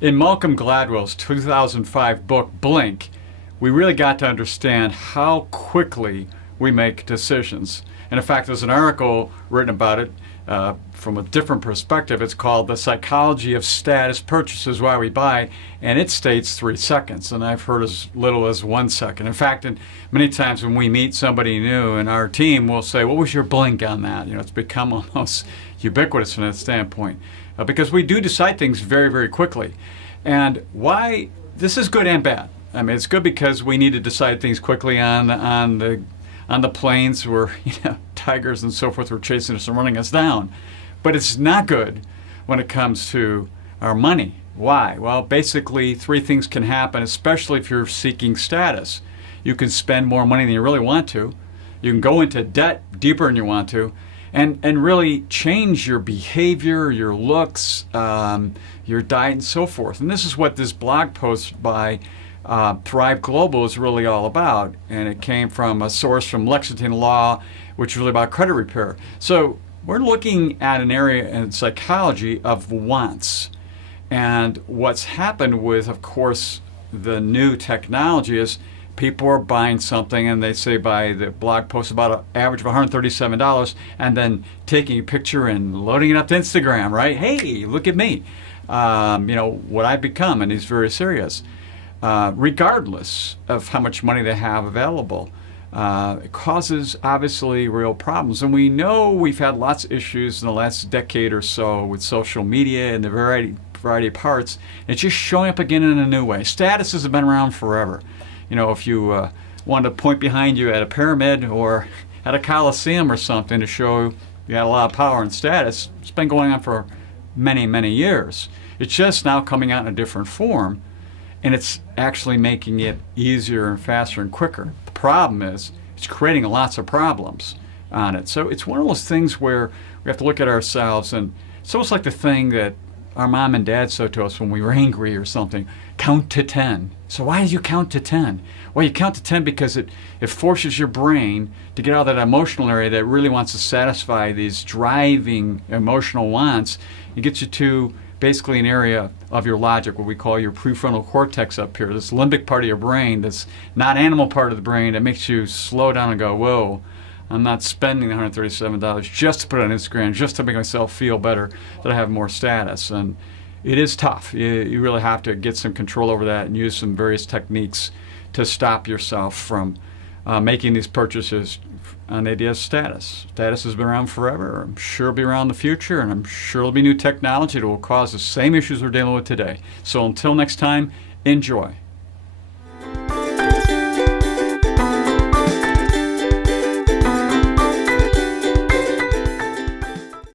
In Malcolm Gladwell's 2005 book, Blink, we really got to understand how quickly we make decisions. And in fact, there's an article written about it from a different perspective. It's called The Psychology of Status Purchases, Why We Buy, and it states 3 seconds, and I've heard as little as 1 second. In fact, many times when we meet somebody new in our team, we'll say, what was your blink on that? It's become almost ubiquitous from that standpoint. Because we do decide things very, very quickly. And why? This is good and bad. I mean, it's good because we need to decide things quickly on the plains where tigers and so forth were chasing us and running us down. But it's not good when it comes to our money. Why? Well, basically 3 things can happen, especially if you're seeking status. You can spend more money than you really want to. You can go into debt deeper than you want to. And really change your behavior, your looks, your diet, and so forth. And this is what this blog post by Thrive Global is really all about. And it came from a source from Lexington Law, which is really about credit repair. So we're looking at an area in psychology of wants. And what's happened with, of course, the new technology is people are buying something, and they say by the blog post about an average of $137, and then taking a picture and loading it up to Instagram, right? Hey, look at me. What I've become in these various areas. Regardless of how much money they have available, it causes obviously real problems. And we know we've had lots of issues in the last decade or so with social media and the variety of parts. It's just showing up again in a new way. Statuses have been around forever. If you want to point behind you at a pyramid or at a coliseum or something to show you got a lot of power and status, it's been going on for many, many years. It's just now coming out in a different form, and it's actually making it easier and faster and quicker. The problem is it's creating lots of problems on it. So it's one of those things where we have to look at ourselves, and it's almost like the thing that our mom and dad said to us when we were angry or something, count to 10. So why do you count to 10? Well, you count to 10 because it forces your brain to get out of that emotional area that really wants to satisfy these driving emotional wants. It gets you to basically an area of your logic, what we call your prefrontal cortex up here, this limbic part of your brain, this not animal part of the brain that makes you slow down and go, whoa, I'm not spending $137 just to put it on Instagram, just to make myself feel better that I have more status. And it is tough. You really have to get some control over that and use some various techniques to stop yourself from making these purchases on the idea of status. Status has been around forever. I'm sure it'll be around in the future, and I'm sure there'll be new technology that will cause the same issues we're dealing with today. So until next time, enjoy.